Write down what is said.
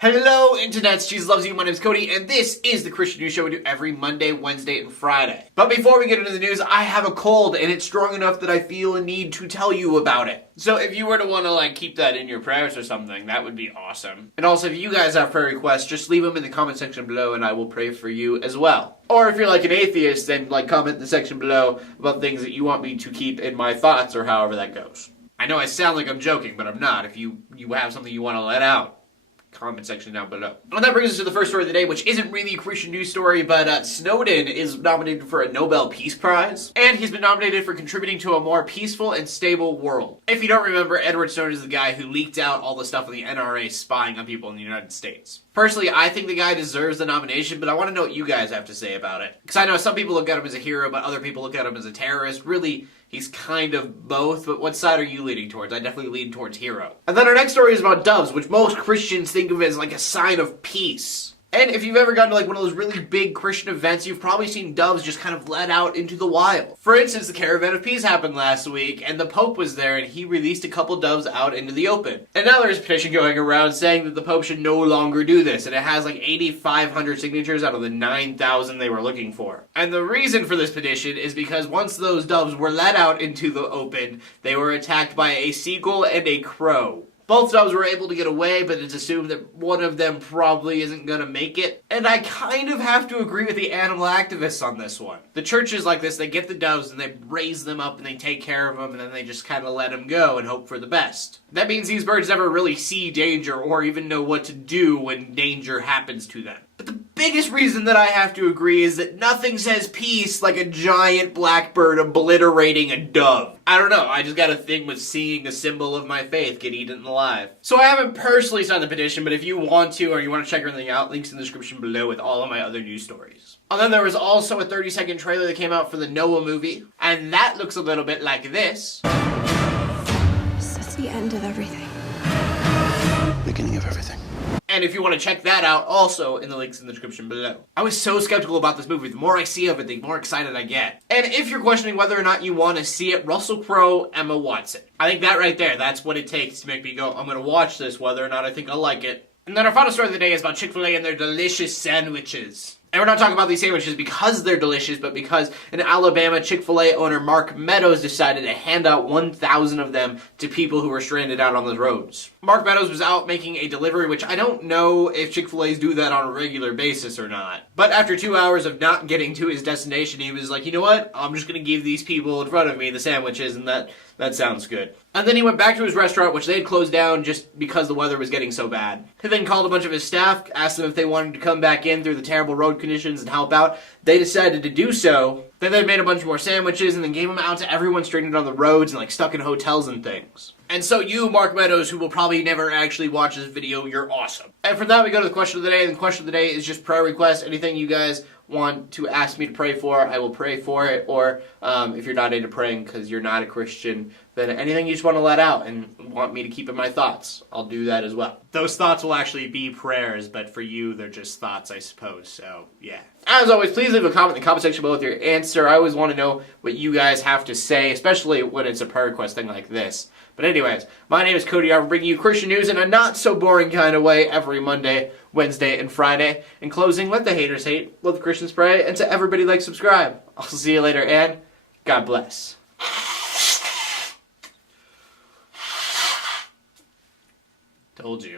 Hello, internets. Jesus loves you. My name is Cody, and this is the Christian News Show we do every Monday, Wednesday, and Friday. But before we get into the news, I have a cold, and it's strong enough that I feel a need to tell you about it. So if you were to want to, keep that in your prayers or something, that would be awesome. And also, if you guys have prayer requests, just leave them in the comment section below, and I will pray for you as well. Or if you're like an atheist, then comment in the section below about things that you want me to keep in my thoughts, or however that goes. I know I sound like I'm joking, but I'm not. If you have something you want to let out, comment section down below. And that brings us to the first story of the day, which isn't really a Christian news story, but Snowden is nominated for a Nobel Peace Prize, and he's been nominated for contributing to a more peaceful and stable world. If you don't remember, Edward Snowden is the guy who leaked out all the stuff of the NRA spying on people in the United States. Personally, I think the guy deserves the nomination, but I want to know what you guys have to say about it. Because I know some people look at him as a hero, but other people look at him as a terrorist. Really, he's kind of both, but what side are you leaning towards? I definitely lean towards hero. And then our next story is about doves, which most Christians think of as like a sign of peace. And if you've ever gone to one of those really big Christian events, you've probably seen doves just kind of let out into the wild. For instance, the Caravan of Peace happened last week, and the Pope was there, and he released a couple doves out into the open. And now there's a petition going around saying that the Pope should no longer do this, and it has 8,500 signatures out of the 9,000 they were looking for. And the reason for this petition is because once those doves were let out into the open, they were attacked by a seagull and a crow. Both doves were able to get away, but it's assumed that one of them probably isn't going to make it. And I kind of have to agree with the animal activists on this one. The churches like this, they get the doves and they raise them up and they take care of them and then they just kind of let them go and hope for the best. That means these birds never really see danger or even know what to do when danger happens to them. But the biggest reason that I have to agree is that nothing says peace like a giant blackbird obliterating a dove. I don't know, I just got a thing with seeing a symbol of my faith get eaten alive. So I haven't personally signed the petition, but if you want to or you want to check everything out, links in the description below with all of my other news stories. And then there was also a 30-second trailer that came out for the Noah movie, and that looks a little bit like this. That's the end of everything. Beginning of everything. And if you want to check that out, also in the links in the description below. I was so skeptical about this movie. The more I see of it, the more excited I get. And if you're questioning whether or not you want to see it, Russell Crowe, Emma Watson. I think that right there, that's what it takes to make me go, I'm going to watch this, whether or not I think I'll like it. And then our final story of the day is about Chick-Fil-A and their delicious sandwiches. And we're not talking about these sandwiches because they're delicious, but because in Alabama, Chick-fil-A owner Mark Meadows decided to hand out 1,000 of them to people who were stranded out on the roads. Mark Meadows was out making a delivery, which I don't know if Chick-fil-A's do that on a regular basis or not. But after 2 hours of not getting to his destination, he was like, you know what? I'm just going to give these people in front of me the sandwiches, and that sounds good. And then he went back to his restaurant, which they had closed down just because the weather was getting so bad. He then called a bunch of his staff, asked them if they wanted to come back in through the terrible road conditions and help out. They decided to do so. Then they made a bunch more sandwiches and then gave them out to everyone stranded on the roads and stuck in hotels and things. And so you, Mark Meadows, who will probably never actually watch this video, you're awesome. And from that we go to the question of the day, and the question of the day is just prayer requests. Anything you guys want to ask me to pray for, I will pray for it. Or if you're not into praying because you're not a Christian, then anything you just want to let out and want me to keep in my thoughts, I'll do that as well. Those thoughts will actually be prayers, but for you, they're just thoughts, I suppose. So, yeah. As always, please leave a comment in the comment section below with your answer. I always want to know what you guys have to say, especially when it's a prayer request thing like this. But anyways, my name is Cody. I'm bringing you Christian news in a not-so-boring kind of way every Monday, Wednesday, and Friday. In closing, let the haters hate, let the Christians pray, and to everybody, subscribe. I'll see you later, and God bless. Told you.